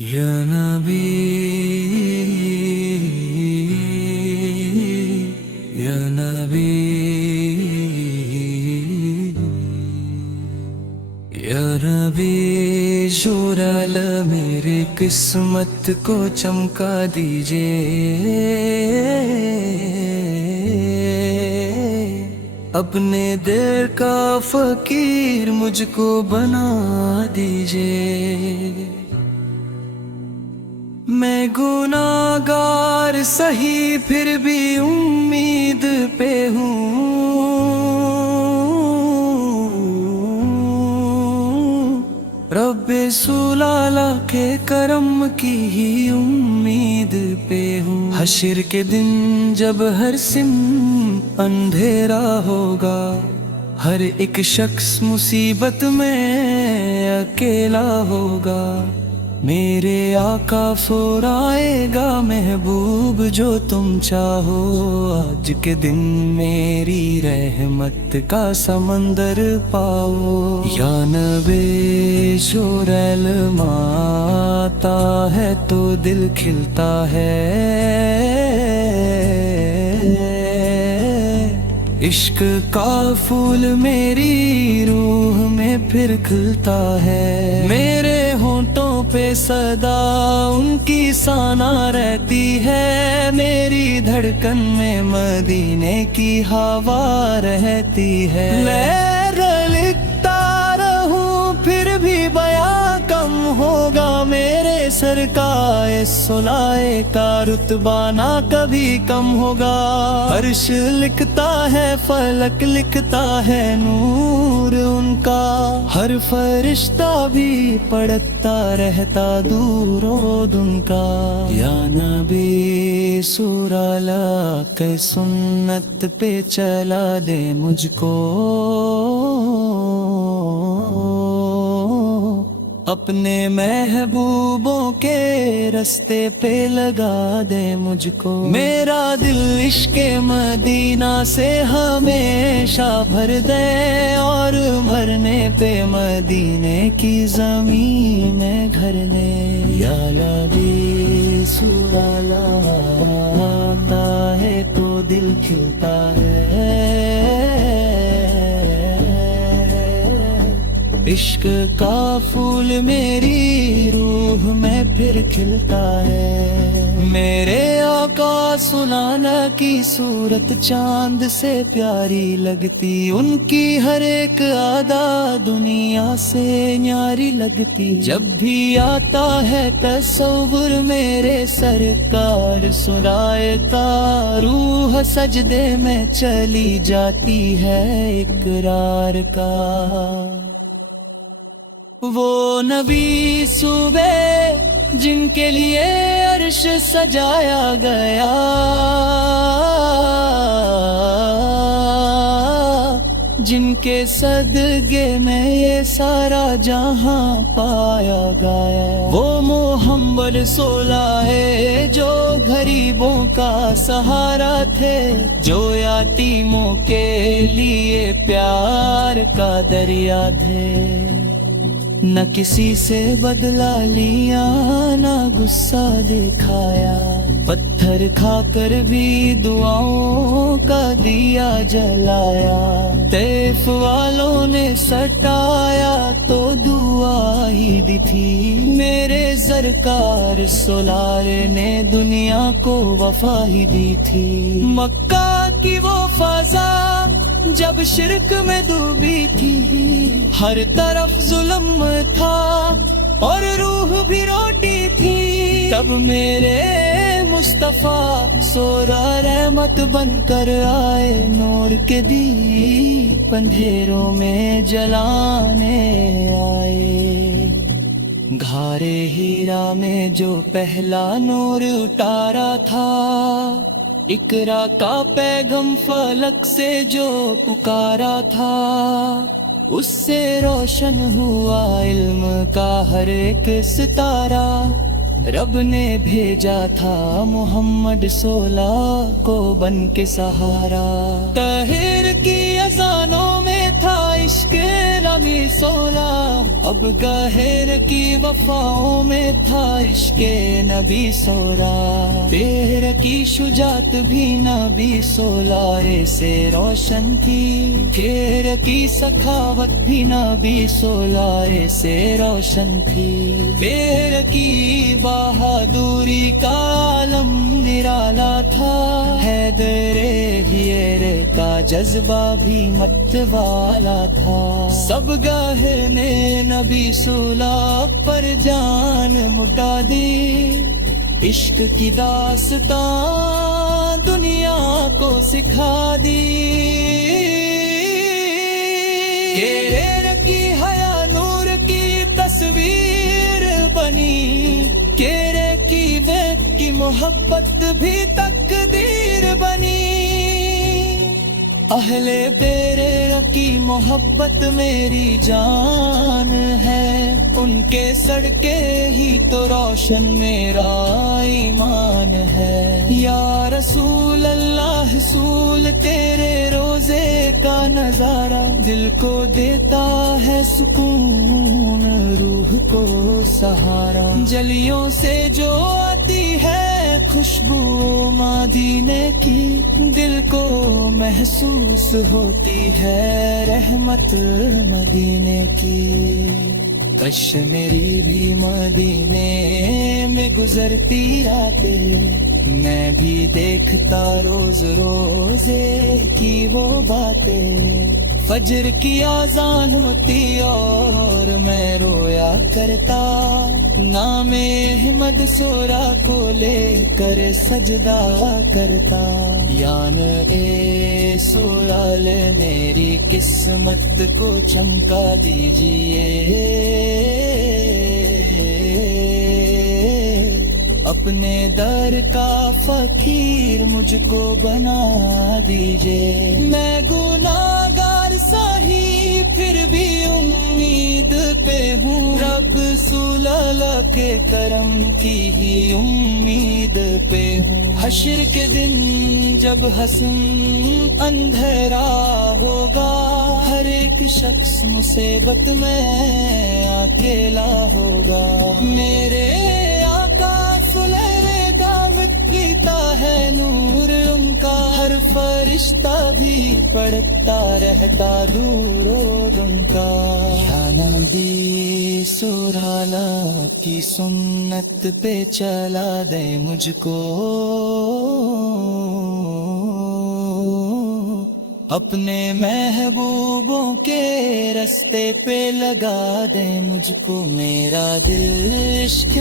یا نبی یا نبی یا نبی شورال میری قسمت کو چمکا دیجئے، اپنے دیر کا فقیر مجھ کو بنا دیجئے۔ میں گناہگار سہی پھر بھی امید پہ ہوں، رب سلالہ کے کرم کی ہی امید پہ ہوں۔ حشر کے دن جب ہر سمت اندھیرا ہوگا، ہر ایک شخص مصیبت میں اکیلا ہوگا، میرے آقا فور آئے گا محبوب جو تم چاہو۔ آج کے دن میری رحمت کا سمندر پاؤ، یا نبی شور علم آتا ہے تو دل کھلتا ہے، عشق کا پھول میری روح میں پھر کھلتا ہے۔ میرے ہونٹوں پہ صدا ان کی ثنا رہتی ہے، میری دھڑکن میں مدینے کی ہوا رہتی ہے۔ لہر لکھتا رہوں پھر بھی بیاں کم ہوگا، میرے سر کا اس صلائے کا رتبہ نہ کبھی کم ہوگا۔ عرش لکھتا ہے، فلک لکھتا ہے نور ان کا، ہر فرشتہ بھی پڑھتا رہتا درود ان کا۔ یا نبی سورالہ کے سنت پہ چلا دے مجھ کو، اپنے محبوبوں کے رستے پہ لگا دے مجھ کو۔ میرا دل عشق مدینہ سے ہمیشہ بھر دے، اور مرنے پہ مدینے کی زمین میں گھر لے۔ یا نبی سلالہ آتا ہے تو دل کھلتا ہے، عشق کا پھول میری روح میں پھر کھلتا ہے۔ میرے آقا سلانا کی صورت چاند سے پیاری لگتی، ان کی ہر ایک ادا دنیا سے نیاری لگتی۔ جب بھی آتا ہے تصور میرے سرکار سنائتا، روح سجدے میں چلی جاتی ہے اقرار کا۔ وہ نبی صبح جن کے لیے عرش سجایا گیا، جن کے صدقے میں یہ سارا جہاں پایا گیا، وہ محمد 16 ہے جو غریبوں کا سہارا تھے، جو یتیموں کے لیے پیار کا دریا تھے۔ نہ کسی سے بدلہ لیا، نہ غصہ دکھایا، پتھر کھا کر بھی دعاؤں کا دیا جلایا۔ طیف والوں نے سٹایا تو دعا ہی دی تھی، میرے سرکار سولار نے دنیا کو وفا ہی دی تھی۔ مکہ کی وہ فضا جب شرک میں ڈوبی تھی، ہر طرف ظلم تھا اور روح بھی روٹی تھی، تب میرے مصطفیٰ سورا رحمت بن کر آئے، نور کے دیپ اندھیروں میں جلانے آئے۔ گھارے ہیرا میں جو پہلا نور اتارا تھا، اقرا کا پیغام فلک سے جو پکارا تھا، اس سے روشن ہوا علم کا ہر ایک ستارہ، رب نے بھیجا تھا محمد 16 کو بن کے سہارا۔ طاہر کی اذانوں میں تھا عشق نبی سولا، اب گہر کی وفاؤں میں تھا عشق نبی سولا، پیر کی شجاعت بھی نبی سولہ سے روشن تھی، پیر کی سخاوت بھی نبی سولہ سے روشن تھی، پیر کی بہادری کا عالم نرالا تھا، حیدر ہیر کا جذبہ بھی مت والا تھا، سب گاہے نے نبی سولہ پر جان مٹا دی، عشق کی داستان دنیا کو سکھا دی، کیرے کی حیا نور کی تصویر بنی، کیرے کی بے کی محبت بھی تقدیر بنی، اہل بیرے کی محبت میری جان ہے، ان کے صدقے ہی تو روشن میرا ایمان ہے، یا رسول اللہ رسول تیرے روزے کا نظارہ دل کو دیتا ہے سکون، روح کو سہارا، جلیوں سے جو آتی ہے خوشبو مدینے کی، دل کو محسوس ہوتی ہے رحمت مدینے کی، کش میری بھی مدینے میں گزرتی راتیں، میں بھی دیکھتا روز روزے کی وہ باتیں، فجر کی اذان ہوتی اور میں رویا کرتا، نام احمد سورا کو لے کر سجدہ کرتا، یان اے سورال میری قسمت کو چمکا دیجئے، اپنے در کا فقیر مجھ کو بنا دیجئے، میں گناہگار سہی پھر بھی امید پہ ہوں، رب رسول اللہ کے کرم کی ہی امید پہ ہوں، حشر کے دن جب حسن اندھیرا ہوگا، ہر ایک شخص مصیبت میں اکیلا ہوگا، میرے آقا سلیرے کا مٹتا ہے نور ان کا، ہر فرشتہ بھی پڑھتا رہتا دور ان کا، یا نبی سورالا کی سنت پہ چلا دے مجھ کو، اپنے محبوبوں کے رستے پہ لگا دے مجھ کو، میرا دل عشق